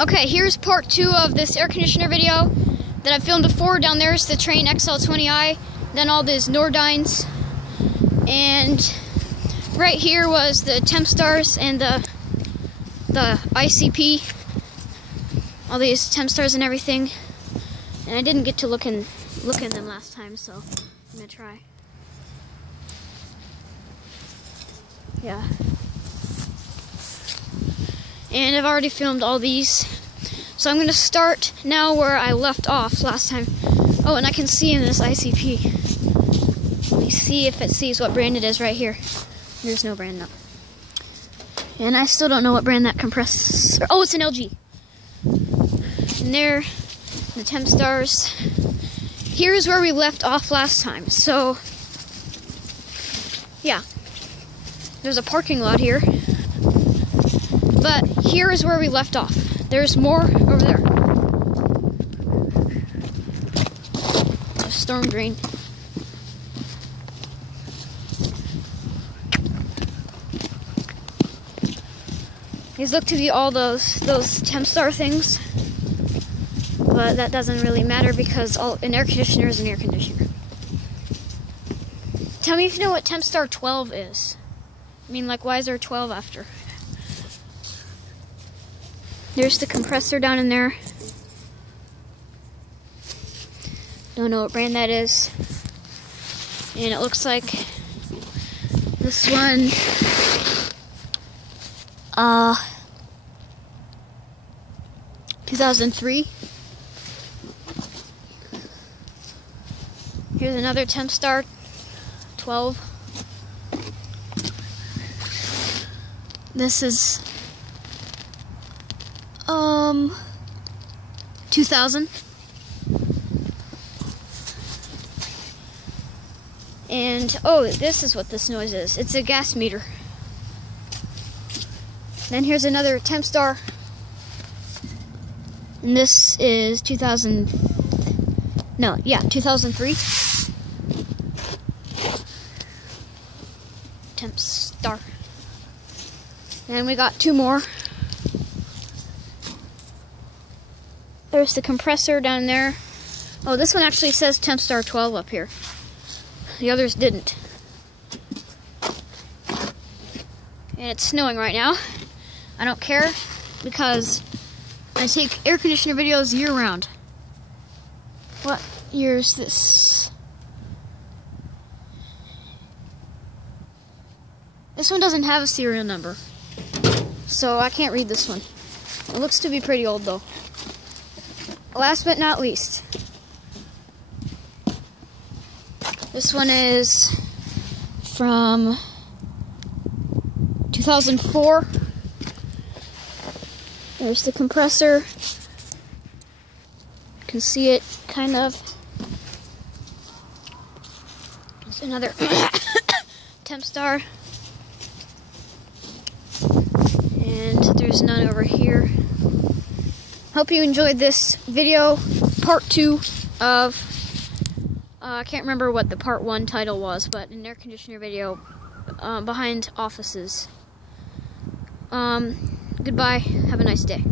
Okay, here's part 2 of this air conditioner video that I filmed before. Down there is the Train XL20i, then all these Nordines, and right here was the Tempstars and the ICP, all these Tempstars and everything. And I didn't get to look in them last time, so I'm gonna try. Yeah. And I've already filmed all these. So I'm going to start now where I left off last time. Oh, and I can see in this ICP. Let me see if it sees what brand it is right here. There's no brand, no. And I still don't know what brand that compressor... Oh, it's an LG. And there, the Tempstars. Here's where we left off last time. So, yeah. There's a parking lot here. But here is where we left off. There's more over there. A storm drain. These look to be all those Tempstar things. But that doesn't really matter because an air conditioner is an air conditioner. Tell me if you know what Tempstar 12 is. I mean, like, why is there 12 after? There's the compressor down in there. Don't know what brand that is. And it looks like this one, 2003. Here's another Tempstar 12. This is 2000. And oh, this is what this noise is. It's a gas meter. Then here's another Tempstar. And this is 2003. Tempstar. And we got 2 more. There's the compressor down there. Oh, this one actually says Tempstar 12 up here. The others didn't. And it's snowing right now. I don't care because I take air conditioner videos year round. What year is this? This one doesn't have a serial number, so I can't read this one. It looks to be pretty old though. Last but not least, this one is from 2004. There's the compressor. You can see it kind of. There's another Tempstar. And there's none over here. Hope you enjoyed this video, part 2 of, I can't remember what the part 1 title was, but an air conditioner video behind offices. Goodbye, have a nice day.